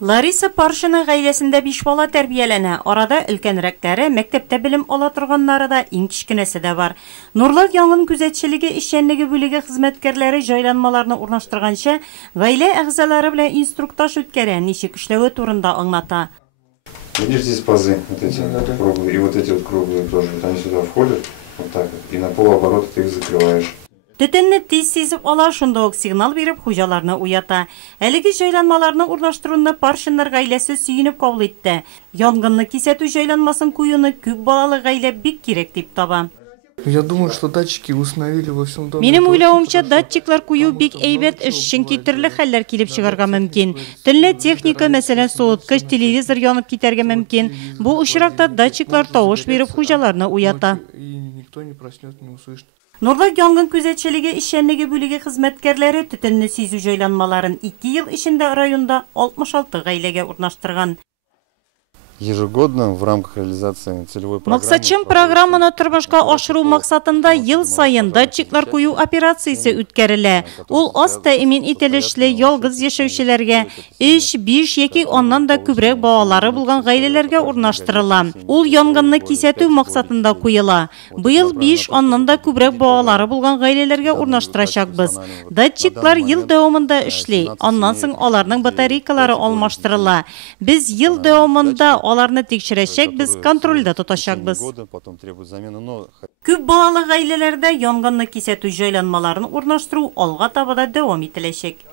Лариса Паршина гаиләсендә 5 бала тәрбияләнә. Арада өлкәнрәкләре, мәктәптә белем ала торганнары да, иң кичкенәсе дә бар. Нурлат янгын күзәтчелеге эшчәнлеге бүлеге хезмәткәрләре җайланмаларны урнаштырганча, гаилә әгъзалары белән инструктаж үткәрә, ничек эшләүе турында аңлата. Видишь, здесь пазы, вот эти круглые, и вот эти вот круглые тоже. Вот они сюда входят, вот так вот, и на полоборота ты их закрываешь. Төтенне тиз сизеп ала, шунда ук сигнал биреп хуҗаларны уята. Әлеге җайланмаларны урнаштыруны Паршиннар гаиләсе сөенеп кабул итте. Янгынны кисәтү җайланмасын куюны күп балалы гаилә бик кирәк дип таба. Я думаю, что датчики установили во всем доме. Минем уйлавымча, датчиклар кую бик әйбәт эш, чөнки төрле хәлләр килеп чыгарга мөмкин. Төнлә техника, мәсәлән, суыткыч, телевизор янып китәргә мөмкин. Бу очракта датчиклар тавыш биреп хуҗаларны уята. И никто не проснет, не услышит. Нурлат янгын күзәтчелеге эшчәнлеге бүлеге хезмәткәрләре төтенне сизү җайланмаларын 2 ел эчендә районда 66 гаиләгә урнаштырган. Ежегодно в рамках реализации целевой программы. Максатчым программаны тормышка ашыру максатында ел сайын датчиклар кую операциясе үткәрелә. Ул аз тәэмин ителешле ялгыз яшәүчеләргә, 3, 5 яки оннан да күбрәк балалары булган гаиләләргә урнаштырыла. Ул янгынны кисәтү максатында куела. Быел 5, оннан да күбрәк балалары булган гаиләләргә урнаштырачакбыз. Датчиклар ел дәвамында эшли, аннан соң аларның батарейкалары алмаштырыла. Без ел дәвамында аларны тикшерәчәк, без контрольдә тотачакбыз. Күп балалы гаиләләрдә янгынны кисәтү җайланмаларын урнаштыру алга таба да дәвам ителәчәк.